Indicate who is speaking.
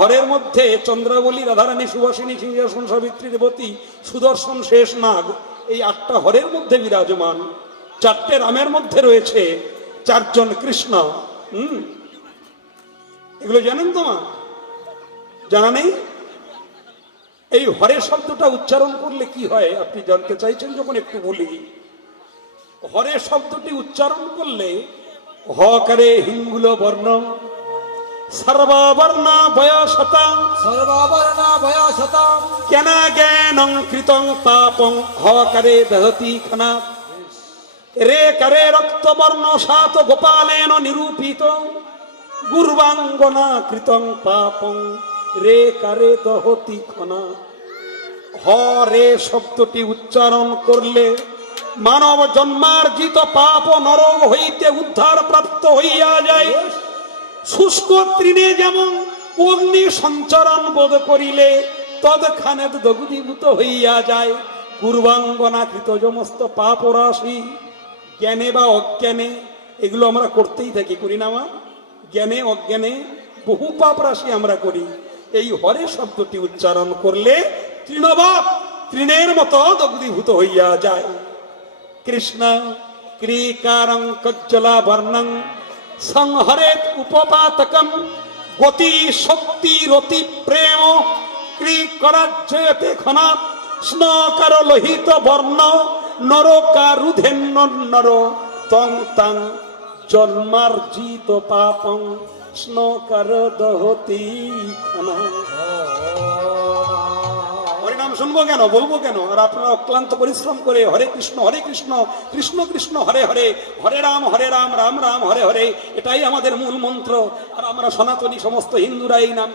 Speaker 1: হরের মধ্যে চন্দ্রাবলী রাধারানী সুবাসিনী সিংহাসন সাবিত্রী দেবতী সুদর্শন শেষ নাগ এই আটটা হরের মধ্যে বিরাজমান চারটে রামের মধ্যে রয়েছে চারজন কৃষ্ণ হম এগুলো জানেন তো মা জানা নেই এই হরে শব্দটা উচ্চারণ করলে কি হয় আপনি জানতে চাইছেন যখন একটু বলি হরে শব্দটি উচ্চারণ করলে হকারে হিঙ্গুল বর্ণ সর্বাবর্ণা বয় শতাং সর্বাবরণ ভয়া শতাং পাপং হকারে দহতি খনা রে করে রক্তবর্ণ সাত গোপালেন নিরূপিত গুর্বাঙ্গনা কৃতং পাপং রে কারে দহতি খনা হ রে শব্দটি উচ্চারণ করলে মানব জন্মার্জিত পাপ নর হইতে উদ্ধার প্রাপ্ত হইয়া যায় শুষ্ক ত্রিনে যেমন অগ্নি সঞ্চরণ বোধ করিলে তৎক্ষণে দগুদীভূত হইয়া যায় পূর্বাঙ্গনা সমস্ত পাপরাশি জ্ঞানে বা অজ্ঞানে এগুলো আমরা করতেই থাকি করি না মা জ্ঞানে অজ্ঞানে বহু পাপ রাশি আমরা করি এই হরে শব্দটি উচ্চারণ করলে তৃণবাপ তৃণের মতো দগ্ধীভূত হইয়া যায় কৃষ্ণ ক্রিকারং কজ্জলা বর্ণং সংহরেত উপপাতকম গতি শক্তি রতি প্রেম ক্রি করাজ্যতে স্নকার লোহিত বর্ণ নরকারুধেন্ন নর তং তাং জন্মার্জিত পাপং স্নকার দহতি খনা শুনবো কেন বলবো কেন আর আপনারা অক্লান্ত পরিশ্রম করে হরে কৃষ্ণ হরে কৃষ্ণ কৃষ্ণ কৃষ্ণ হরে হরে হরে রাম হরে রাম রাম রাম হরে হরে এটাই আমাদের মূল মন্ত্র আর আমরা সনাতনী সমস্ত হিন্দুরা এই নাম